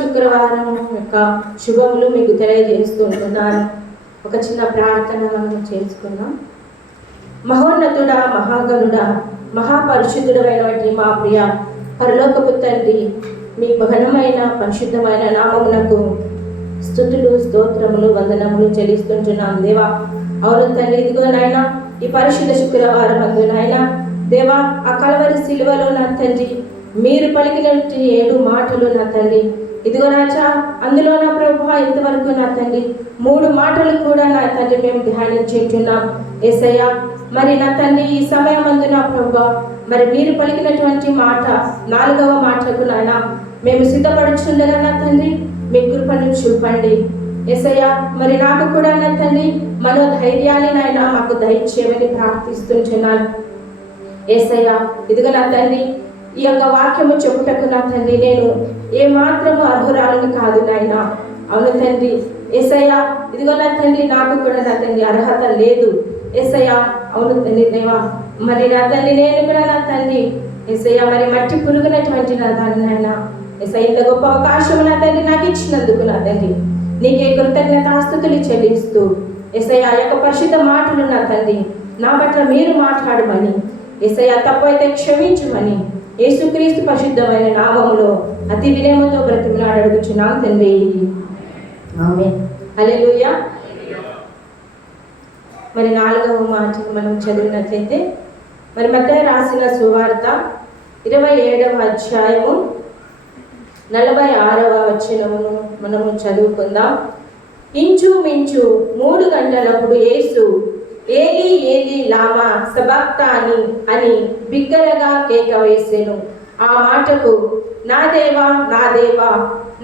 శుక్రవారం యొక్క శుభములు మీకు తెలియజేస్తుంటున్నాను. ఒక చిన్న ప్రార్థన మనం చేసుకుందాం. మహోన్నతుడా, మహాగణుడా, మహాపరిశుద్ధుడైనటువంటి మా ప్రియ పరలోకపు తండ్రి, మీ ఘనమైన పరిశుద్ధమైన నామమునకు స్తుతులు, స్తోత్రములు, వందనములు చెల్లిస్తుంటున్నాం దేవా. అవును తండ్రి, ఇదిగో నాయన ఈ పరిశుద్ధ శుక్రవారం అందు నాయన దేవా, ఆ కలవరి సిలువలో నా తండ్రి మీరు పలికినటువంటి 7 మాటలు నా తండ్రి, ఇదిగో రాజా, అందులో నా ప్రభువా ఇంతవరకు నా తండ్రి 3 మాటలు కూడా నా తండ్రి మేము ధ్యానించుంటున్నాం యేసయ్య. మరి నా తండ్రి ఈ సమయం అందు నా ప్రభువా మరి మీరు పలికినటువంటి మాట 4వ మాటకు నాయన మేము సిద్ధపడుచుండగా నా తండ్రి మీ కృపను చూపండి యేసయ్య. మరి నాకు కూడా నా తండ్రి మనోధైర్యాన్ని నాయన మాకు దయచేయమని ప్రార్థిస్తుంటున్నాను యేసయ్య. ఇదిగో నా తండ్రి ఈ యొక్క వాక్యము చెప్పుటకు నా తండ్రి నేను ఏమాత్రము అర్హురాలను కాదు నాయన. అవును తండ్రి యేసయ్య, ఇదిగో నా తండ్రి నాకు కూడా నా తండ్రి అర్హత లేదు యేసయ్య. అవును తండ్రి దేవా, మరి నా తండ్రి నేను కూడా నా తండ్రి యేసయ్య మరి మట్టి పురుగునటువంటి నా దాన్ని నాయన యేసయ్య, ఇంత గొప్ప అవకాశం నా తండ్రి నాకు ఇచ్చినందుకు నా తండ్రి నీకే కృతజ్ఞతాస్తుతులు చెల్లిస్తూ యేసయ్య ఆ యొక్క పరిశుద్ధ మాటలు నా తండ్రి నా పట్ల మీరు మాట్లాడమని యేసయ్య, తప్పైతే క్షమించమని యేసుక్రీస్తు పరిశుద్ధమైన నామములో అతి వినయముతో బ్రతిమలాడి అడుగుచున్నాం తండ్రి, ఆమేన్. హల్లెలూయా. మరి 4వ మాట మనం చదివినట్లయితే మరి మత్తయి రాసిన సువార్త 27వ అధ్యాయము 46వ వచనమును మనము చదువుకుందాం. ఇంచుమించు 3 గంటలప్పుడు యేసు ఏలీ ఏలీ లామా సబక్తాని అని బిగ్గరగా కేక వేసెను. ఆ మాటకు నా దేవా నా దేవా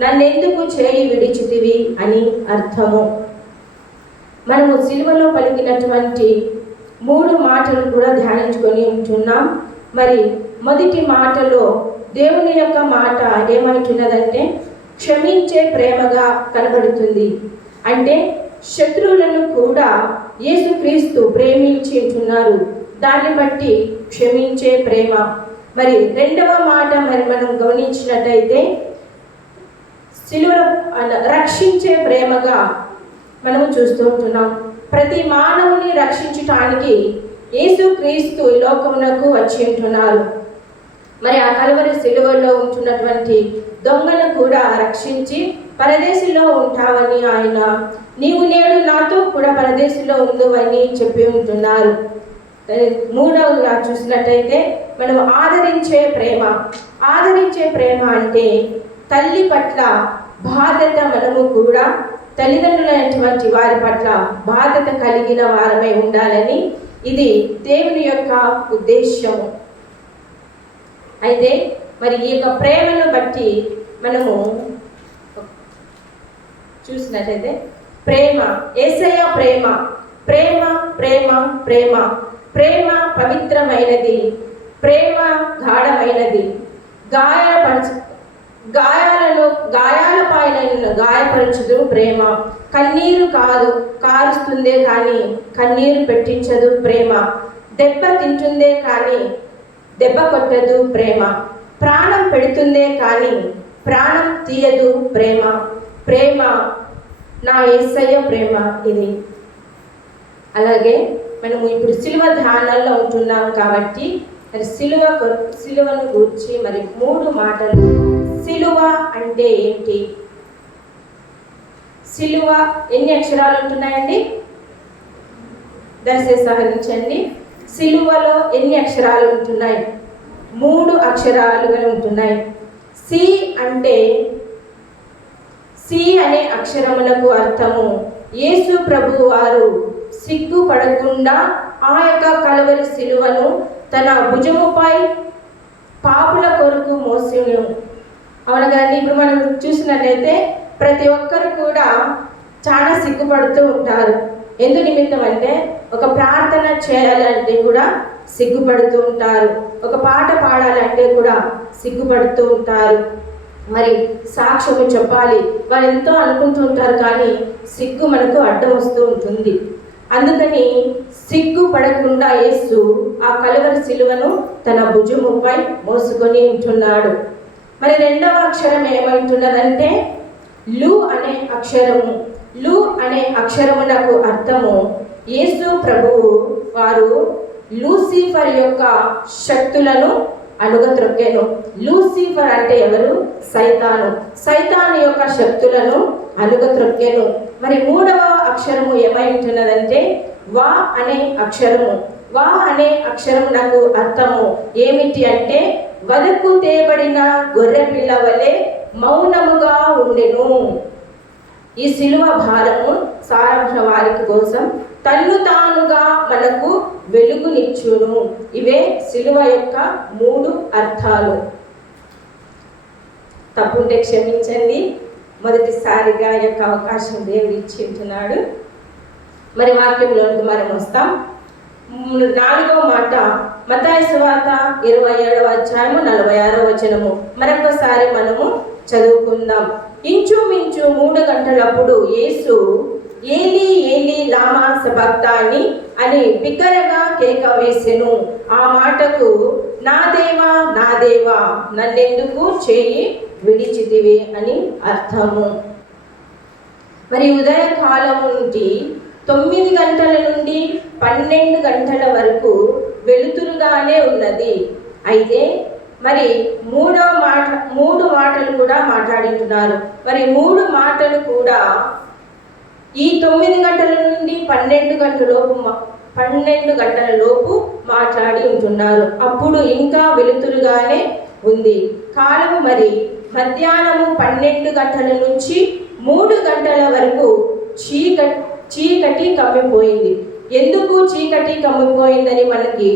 నన్నెందుకు చేయి విడిచితివి అని అర్థము. మనము సిలువలో పలికినటువంటి 3 మాటలు కూడా ధ్యానించుకొని ఉంటున్నాం. మరి మొదటి మాటలో దేవుని యొక్క మాట ఏమంటున్నదంటే క్షమించే ప్రేమగా కనబడుతుంది. అంటే శత్రువులను కూడా యేసుక్రీస్తు ప్రేమించి ఉంటున్నారు, దాన్ని బట్టి క్షమించే ప్రేమ. మరి 2వ మాట మరి మనం గమనించినట్టయితే సిలువలో రక్షించే ప్రేమగా మనము చూస్తూ ఉంటున్నాం. ప్రతి మానవుని రక్షించటానికి యేసుక్రీస్తు ఈ లోకమునకు వచ్చి ఉంటున్నారు. మరి ఆ కల్వరి సిలువలో ఉంటున్నటువంటి దొంగను కూడా రక్షించి పరదేశంలో ఉంటావని ఆయన నీవు నేడు నాతో కూడా పరదేశంలో ఉందని చెప్పి ఉంటున్నారు. 3వగా చూసినట్టయితే మనం ఆదరించే ప్రేమ. ఆదరించే ప్రేమ అంటే తల్లి పట్ల బాధ్యత, మనము కూడా తల్లిదండ్రులైనటువంటి వారి పట్ల బాధ్యత కలిగిన వారమై ఉండాలని ఇది దేవుని యొక్క ఉద్దేశము. అయితే మరి ఈ యొక్క ప్రేమను బట్టి మనము చూసినట్లయితే ప్రేమ, యేసయ్య ప్రేమ, ప్రేమ ప్రేమ ప్రేమ ప్రేమ పవిత్రమైనది, ప్రేమ గాఢమైనది, గాయాలపైన గాయపరచదు ప్రేమ. కన్నీరు కాదు కారుస్తుందే కానీ కన్నీరు పెట్టించదు ప్రేమ. దెబ్బ తింటుందే కానీ దెబ్బ కొట్టదు ప్రేమ. ప్రాణం పెడుతుందే కానీ ప్రాణం తీయదు ప్రేమ. ప్రేమ నా యేసయ్య ప్రేమ ఇది. అలాగే మనము ఇప్పుడు సిలువ ధ్యానాల్లో ఉంటున్నాం కాబట్టి మరి సిలువను గురించి మరి 3 మాటలు. సిలువ అంటే ఏంటి? సిలువ ఎన్ని అక్షరాలు ఉంటున్నాయండి? దయచేసి సహకరించండి. సిలువలో ఎన్ని అక్షరాలు ఉంటున్నాయి? 3 అక్షరాలుగా ఉంటున్నాయి. సి అంటే సి అనే అక్షరములకు అర్థము యేసు ప్రభు వారు సిగ్గుపడకుండా ఆ యొక్క కలవరి సిలువను తన భుజముపై పాపుల కొరకు మోసెను. అవును కదండి. ఇప్పుడు మనం చూసినట్లయితే ప్రతి ఒక్కరు కూడా చాలా సిగ్గుపడుతూ ఉంటారు. ఎందు నిమిత్తం అంటే ఒక ప్రార్థన చేయాలంటే కూడా సిగ్గుపడుతూ ఉంటారు, ఒక పాట పాడాలంటే కూడా సిగ్గుపడుతూ ఉంటారు. మరి సాక్ష్యము చెప్పాలి వాళ్ళు ఎంతో అనుకుంటూ ఉంటారు, కానీ సిగ్గు మనకు అడ్డం వస్తూ ఉంటుంది. అందుకని సిగ్గుపడకుండా యేసు ఆ కలువరి సిలువను తన భుజముపై మోసుకొని ఉంటున్నాడు. మరి రెండవ అక్షరం ఏమంటున్నదంటే లు అనే అక్షరము. లు అనే అక్షరమునకు అర్థము యేసు ప్రభువు వారు లూసిఫర్ యొక్క శక్తులను అణుగత్రొక్కెను. లూసిఫర్ అంటే ఎవరు? సైతాను. సైతాను యొక్క శక్తులను అణుగత్రొక్కెను. మరి మూడవ అక్షరము ఏమై ఉంటున్నదంటే వా అనే అక్షరము. వా అనే అక్షరం నాకు అర్థము ఏమిటి అంటే వదకు తేబడిన గొర్రె పిల్ల వలె మౌనముగా ఉండెను. ఈ శిలువ భారము సారాంశ వారికి కోసం తన్ను తానుగా మనకు వెలుగునిచ్చును. ఇవే శిలువ యొక్క 3 అర్థాలు. తప్పుంటే క్షమించండి, మొదటిసారిగా యొక్క అవకాశం దేవుడు ఇచ్చి ఉంటున్నాడు. మరి వాక్యంలోనికి మనం వస్తాం. 4వ మాట మత్తయి సువార్త 27వ అధ్యాయము 46వ వచనము మరొకసారి మనము చదువుకుందాం. ఇంచుమించు 3 గంటలప్పుడు యేసు ఏలీ ఏలీ లామా సబక్తాని అని బిగ్గరగా కేక వేసెను. ఆ మాటకు నా దేవా నా దేవా నన్నెందుకు చేయి విడిచితివి అని అర్థము. మరి ఉదయకాలం నుండి 9 గంటల నుండి 12 గంటల వరకు వెలుతురుగానే ఉన్నది. అయితే మరి 3 మాటలు కూడా మాట్లాడింటున్నారు. మరి 3 మాటలు కూడా ఈ 9 గంటల నుండి 12 గంటల లోపు మాట్లాడి ఉంటున్నారు. అప్పుడు ఇంకా వెలుతురుగానే ఉంది. కాలము మరి మధ్యాహ్నము 12 గంటల నుంచి 3 గంటల వరకు చీకటి కమ్మిపోయింది. ఎందుకు చీకటి కమ్మిపోయిందని మనకి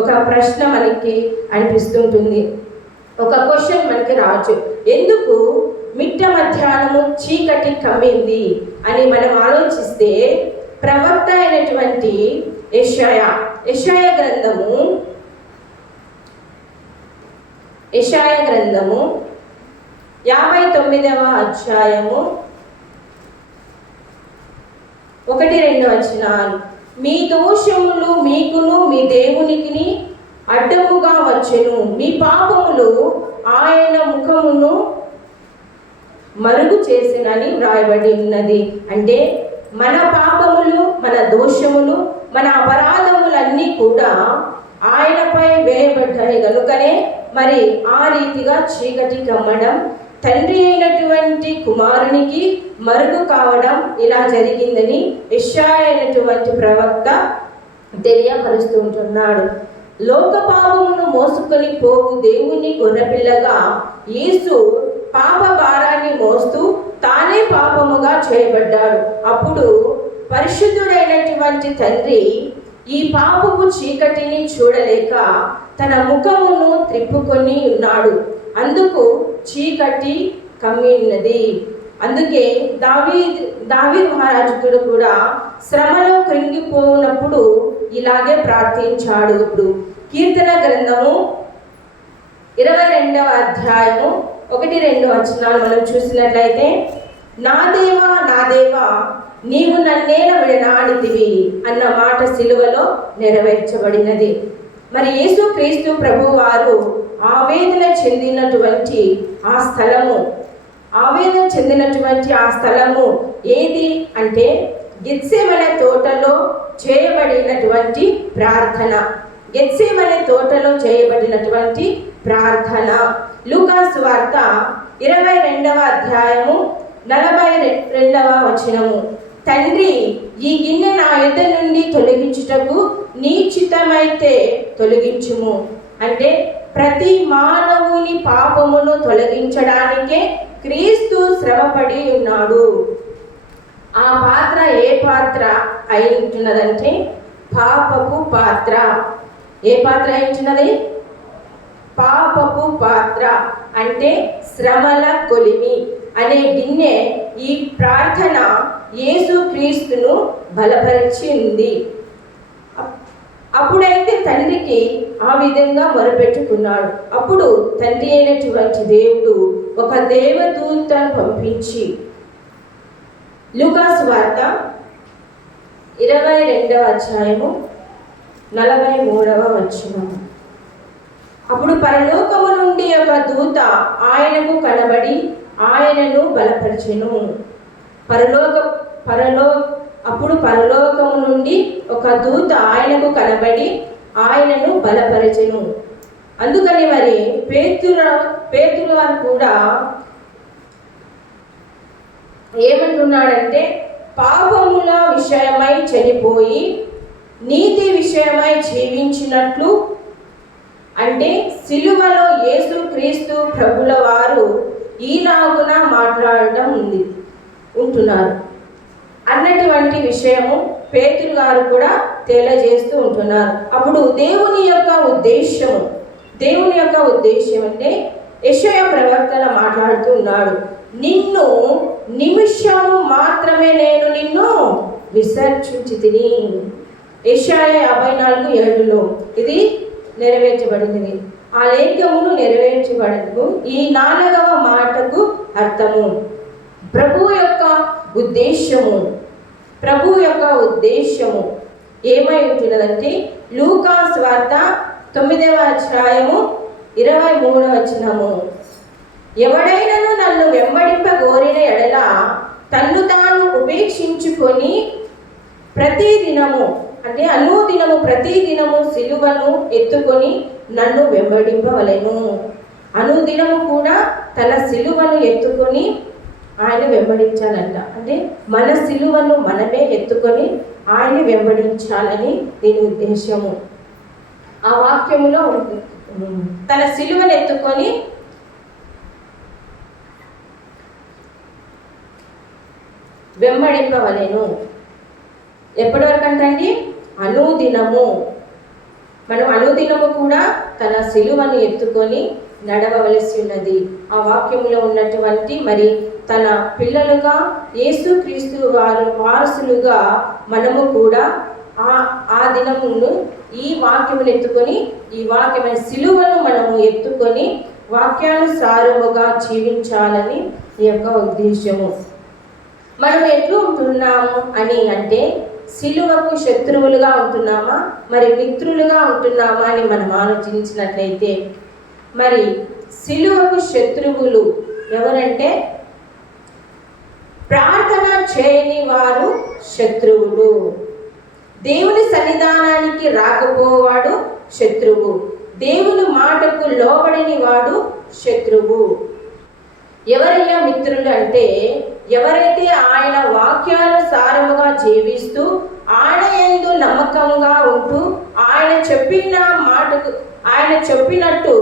ఒక ప్రశ్న మనకి అనిపిస్తుంటుంది. ఒక క్వశ్చన్ మనకి రావచ్చు. ఎందుకు మిట్ట మధ్యాహ్నము చీకటి కమ్మింది అని మనం ఆలోచిస్తే ప్రవక్త అయినటువంటి యెషయా గ్రంథము 59వ అధ్యాయము 1-2 వచనాలు. మీ దోషములు మీకును మీ దేవునికి అడ్డముగా వచ్చెను, మీ పాపములు ఆయన ముఖమును మరుగు చేసినని వ్రాయబడి ఉన్నది. అంటే మన పాపములు, మన దోషములు, మన అపరాధములన్నీ కూడా ఆయనపై వేయబడ్డాయి కనుకనే మరి ఆ రీతిగా చీకటి కమ్మడం, తండ్రి అయినటువంటి కుమారునికి మరుగు కావడం ఇలా జరిగిందని యెషయా అయినటువంటి ప్రవక్త తెలియపరుస్తుంటున్నాడు. లోక పాపమును మోసుకొని పోవు దేవుని గొర్రెపిల్లగా యేసు పాప భారాన్ని మోస్తూ తానే పాపముగా చేయబడ్డాడు. అప్పుడు పరిశుద్ధుడైనటువంటి తండ్రి ఈ పాపపు చీకటిని చూడలేక తన ముఖమును త్రిప్పుకొని ఉన్నాడు. అందుకు చీకటి కమ్మినది. అందుకే దావీదు మహారాజుడు కూడా శ్రమలో కృంగిపోయినప్పుడు ఇలాగే ప్రార్థించాడు. ఇప్పుడు కీర్తన గ్రంథము 22వ అధ్యాయము 1-2 వచనాలు మనం చూసినట్లయితే నా దేవా నా దేవా నీవు నన్నేల విడనాడితివి అన్న మాట సిలువలో నెరవేర్చబడినది. మరి యేసుక్రీస్తు ప్రభు వారు ఆవేదన చెందినటువంటి ఆ స్థలము ఏది అంటే గెత్సేమనే తోటలో చేయబడినటువంటి ప్రార్థన. గెత్సేమనే తోటలో చేయబడినటువంటి ప్రార్థన. లూకా సువార్త 22వ అధ్యాయము 42వ వచనము. తండ్రి ఈ గిన్నె నా యొద్ద నుండి తొలగించుటకు నీ చిత్తమైతే తొలగించుము. అంటే ప్రతి మానవుని పాపమును తొలగించడానికే క్రీస్తు శ్రమపడి ఉన్నాడు. ఆ పాత్ర ఏ పాత్ర అయి ఉంటున్నదంటే పాపపు పాత్ర. ఏ పాత్ర అయి ఉంటున్నది? పాపపు పాత్ర అంటే శ్రమల కొలిమి అనే గిన్నె. ఈ ప్రార్థన యేసుక్రీస్తును బలపరిచి ఉంది. అప్పుడైతే తండ్రికి ఆ విధంగా మొరపెట్టుకున్నాడు. అప్పుడు తండ్రి అయినటువంటి దేవుడు ఒక దేవదూతను పంపించి లూకా సువార్త 22వ అధ్యాయము 43వ వచనం. అప్పుడు పరలోకము నుండి ఒక దూత ఆయనకు కనబడి ఆయనను బలపరిచెను. అప్పుడు పరలోకము నుండి ఒక దూత ఆయనకు కనబడి ఆయనను బలపరిచెను. అందుకని మరి పేతురు కూడా ఏమంటున్నాడంటే, పాపముల విషయమై చనిపోయి నీతి విషయమై జీవించినట్లు, అంటే సిలువలో యేసు క్రీస్తు ప్రభుల వారు ఈలాగున మాట్లాడటం ఉంటున్నారు అన్నటువంటి విషయము పేతురు గారు కూడా తెలియజేస్తూ ఉంటున్నారు. అప్పుడు దేవుని యొక్క ఉద్దేశం అంటే యెషయా ప్రవక్తల మాట్లాడుతూ ఉన్నాడు, నిన్ను నిమిషము మాత్రమే నేను నిన్ను విసర్జించితిని. యెషయా 54:7 ఇది నెరవేర్చబడింది. ఆ లేఖమును నెరవేర్చబడదు. ఈ 4వ మాటకు అర్థము ప్రభు యొక్క ఉద్దేశము ఏమై ఉంటున్నదంటే, లూకా సువార్త 9వ అధ్యాయము 23వ వచనము, ఎవడైనను నన్ను వెంబడింపగోరిన ఎడల తన్ను తాను ఉపేక్షించుకొని ప్రతిదినము సిలువను ఎత్తుకొని నన్ను వెంబడింపవలెను. అనుదినము కూడా తన సిలువను ఎత్తుకొని ఆయన వెంబడించాలంట. అంటే మన సిలువను మనమే ఎత్తుకొని ఆయన వెంబడించాలని దీని ఉద్దేశము. ఆ వాక్యములో తన సిలువను ఎత్తుకొని వెంబడింపవలెను. ఎప్పటి వరకు అంటండి? అనుదినము. మనం అనుదినము కూడా తన సిలువను ఎత్తుకొని నడవవలసి ఉన్నది. ఆ వాక్యంలో ఉన్నటువంటి మరి తన పిల్లలుగా యేసుక్రీస్తు వారసులుగా మనము కూడా ఆ దినమును ఈ వాక్యమును ఎత్తుకొని, ఈ వాక్యమైన సిలువను మనము ఎత్తుకొని వాక్యానుసారముగా జీవించాలని ఈ యొక్క ఉద్దేశము. మనం ఎట్లు ఉంటున్నాము అని అంటే, సిలువకు శత్రువులుగా ఉంటున్నామా, మరి మిత్రులుగా ఉంటున్నామా అని మనం ఆలోచించినట్లయితే, మరి సిలువకు శత్రువులు ఎవరంటే, ప్రార్థన చేయని వారు శత్రువులు, దేవుని సన్నిధానానికి రాకపోవాడు శత్రువు, దేవుని మాటకు లోబడని వాడు శత్రువు. ఎవరయ్యా మిత్రులు అంటే, ఎవరైతే ఆయన వాక్యానుసారముగా జీవిస్తూ ఆయన యందు నమ్మకంగా ఉంటూ ఆయన చెప్పినట్టు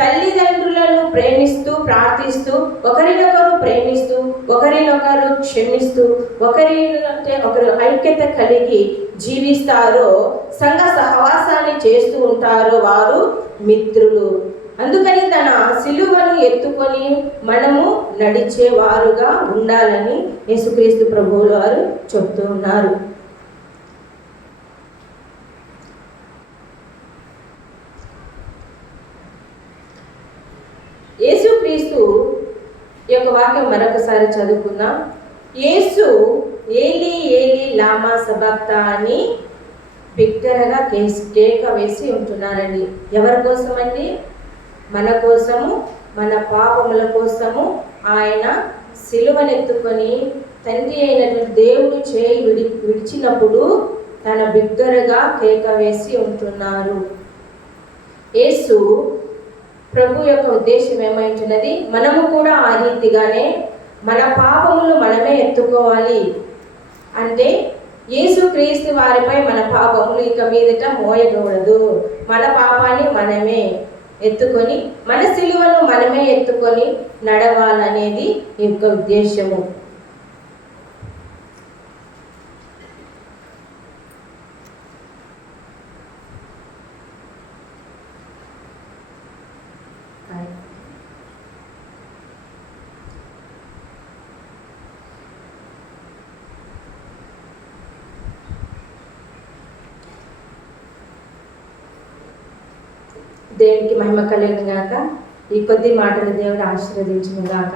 తల్లిదండ్రులను ప్రేమిస్తూ ప్రార్థిస్తూ ఒకరినొకరు ప్రేమిస్తూ ఒకరినొకరు క్షమిస్తూ ఒకరు ఐక్యత కలిగి జీవిస్తారో, సంఘ సహవాసాన్ని చేస్తూ ఉంటారో వారు మిత్రులు. అందుకని తన సిలువను ఎత్తుకొని మనము నడిచేవారుగా ఉండాలని యేసుక్రీస్తు ప్రభువుల వారు చెప్తూ ఉన్నారు. యేసుక్రీస్తు యొక్క వాక్యం మరొకసారి చదువుకుందాం. యేసు ఏలీ ఏలీ లామా సబక్తా అని బిగ్గరగా కేక వేసి ఉంటున్నారండి. ఎవరి కోసమండి? మన కోసము, మన పాపముల కోసము ఆయన సిలువనెత్తుకొని తండ్రి అయినటువంటి దేవుడు చేయి విడిచినప్పుడు తన బిగ్గరగా కేక వేసి ఉంటున్నారు. యేసు ప్రభు యొక్క ఉద్దేశం ఏమైంటున్నది? మనము కూడా ఆ రీతిగానే మన పాపములు మనమే ఎత్తుకోవాలి. అంటే యేసుక్రీస్తు వారిపై మన పాపములు ఇక మీదట మోయకూడదు. మన పాపాన్ని మనమే ఎత్తుకొని, మన సిలువను మనమే ఎత్తుకొని నడవాలనేది ఈ యొక్క ఉద్దేశము. దేవునికి మహిమ కలుగును గాక. ఈ కొద్ది మాటలు దేవుడు ఆశీర్వదించును గాక.